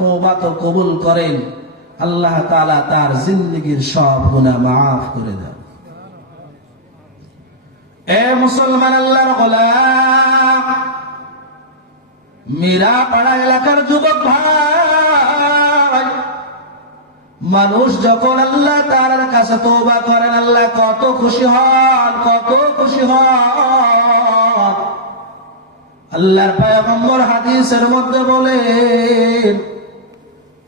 তওবা তো কবুল করেন, আল্লাহ তাআলা তার জিন্দেগীর সব গুনাহ মাফ করে দেন। এ মুসলমান আল্লাহর গোলাম, মীরাপাড়া এলাকার যুবক ভাই, মানুষ যখন আল্লাহ তাআলার কাছে তওবা করেন, আল্লাহ কত খুশি হন, কত খুশি হন। আল্লাহর পয়গম্বর হাদিসের মধ্যে বলেন,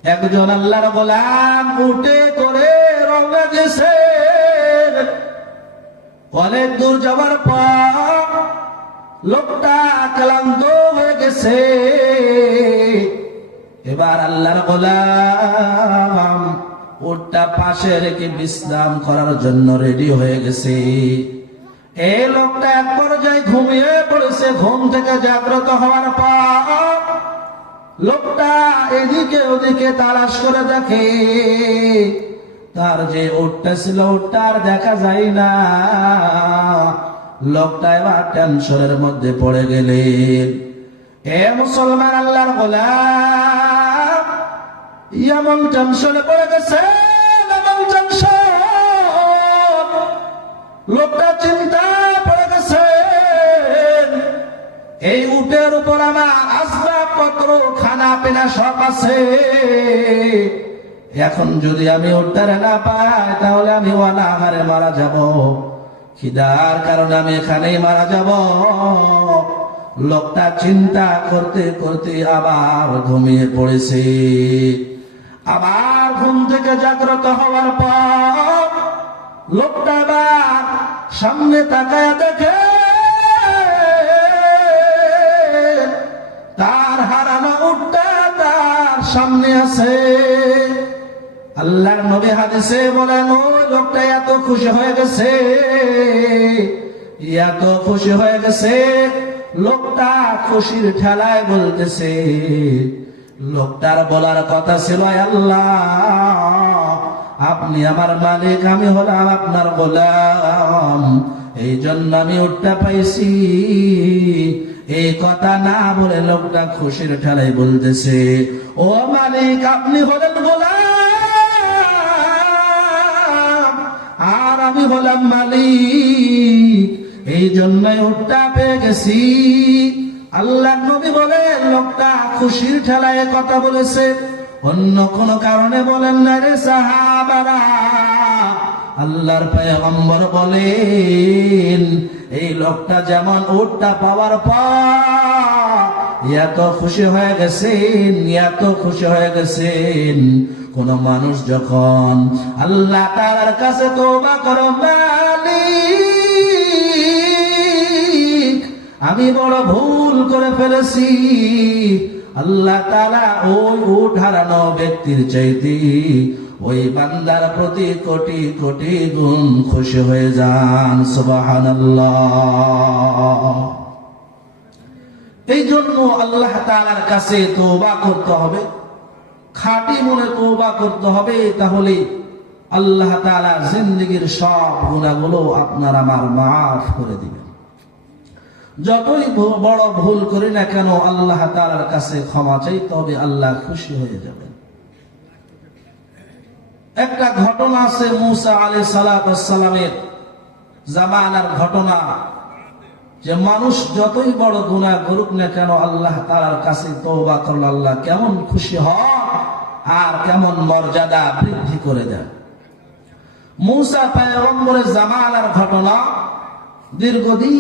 একজন আল্লাহর গোলাম উটে করে রওনা দিয়েছে। অনেক দূর যাওয়ার পর লোকটা ক্লান্ত হয়ে গেছে। এবার আল্লাহর গোলাম উটটা পাশে রেখে বিশ্রাম করার জন্য রেডি হয়ে গেছে। এই লোকটা এক পর্যায়ে ঘুমিয়ে পড়েছে। ঘুম থেকে জাগ্রত হওয়ার পর লোকটা এদিকে ওদিকে তালাশ করে দেখে, তার যে উটটা ছিল উটটা আর দেখা যায় না। লোকটা এবার টেনশনের মধ্যে পড়ে গেলেন। এ মুসলমান আল্লাহর গোলাম, এমন টেনশনে পড়ে গেছে, এমন টেনশন, লোকটা চিন্তা পড়ে গেছে, এই উটের উপর আমার আসবাবপত্র খানা পিনা সব আছে। এখন যদি আমি উটটারে না পাই তাহলে আমি অনাহারে মারা যাব, খিদার কারণে আমি এখানেই মারা যাব। লোকটা চিন্তা করতে করতে আবার ঘুমিয়ে পড়েছে। আবার ঘুম থেকে জাগ্রত হওয়ার পর লোকটা আবার সামনে তাকায় দেখে, তার হারানো উটটা তার সামনে আছে। আল্লাহর নবী হাদিসে বলেন, ওই লোকটা এত খুশি হয়ে গেছে, এত খুশি হয়ে গেছে, লোকটা খুশির ঠেলায় বলতেছে, লোকটার বলার কথা ছিল, আল্লাহ আপনি আমার মালিক, আমি হলাম আপনার গোলাম, এই জন্য আমি উটটা পাইছি। এই কথা না বলে লোকটা খুশির ঠেলায় বলতেছে, ও মালিক আপনি হলেন গোলাম আর আমি হলাম মালিক, এই জন্যই উটটা পেয়ে গেছি। আল্লাহ নবী বলেন, লোকটা খুশির ঠেলায় কথা বলেছে, অন্য কোন কারণে বলেন না রে সাহাবারা। আল্লাহর পয়গম্বর বলেন, এই লোকটা যেমন উটটা পাওয়ার পর এত খুশি হয়ে গেছেন, এত খুশি হয়ে গেছেন, কোন মানুষ যখন আল্লাহ তাআলার কাছে তওবা করে, মালিক আমি বড় ভুল করে ফেলেছি, আল্লাহ তাআলা ওই উট হারানো ব্যক্তির চাইতে ওই বান্দার প্রতি কোটি কোটি গুণ খুশি হয়ে যান। সুবহানাল্লাহ। এই জন্য আল্লাহ তাআলার কাছে তওবা করতে হবে, খাঁটি মনে তওবা করতে হবে, তাহলে আল্লাহ তাআলা জিন্দেগীর সব গুনাহগুলো আপনার আমার মাফ করে দিবেন। যতই বড় ভুল করি না কেন আল্লাহ তাআলার কাছে ক্ষমা চাইতে হবে, আল্লাহ খুশি হয়ে যাবেন। একটা ঘটনা আছে মুসা আলাইহিস সালামের জামানার ঘটনা, যে মানুষ যতই বড় গুনাহ করুক না কেন আল্লাহ তাআলার কাছে তওবা করলে আল্লাহ কেমন খুশি হন আর কেমন মর্যাদা বৃদ্ধি করে দেন। মুসা পয়গম্বরের জামানার ঘটনা, দীর্ঘদিন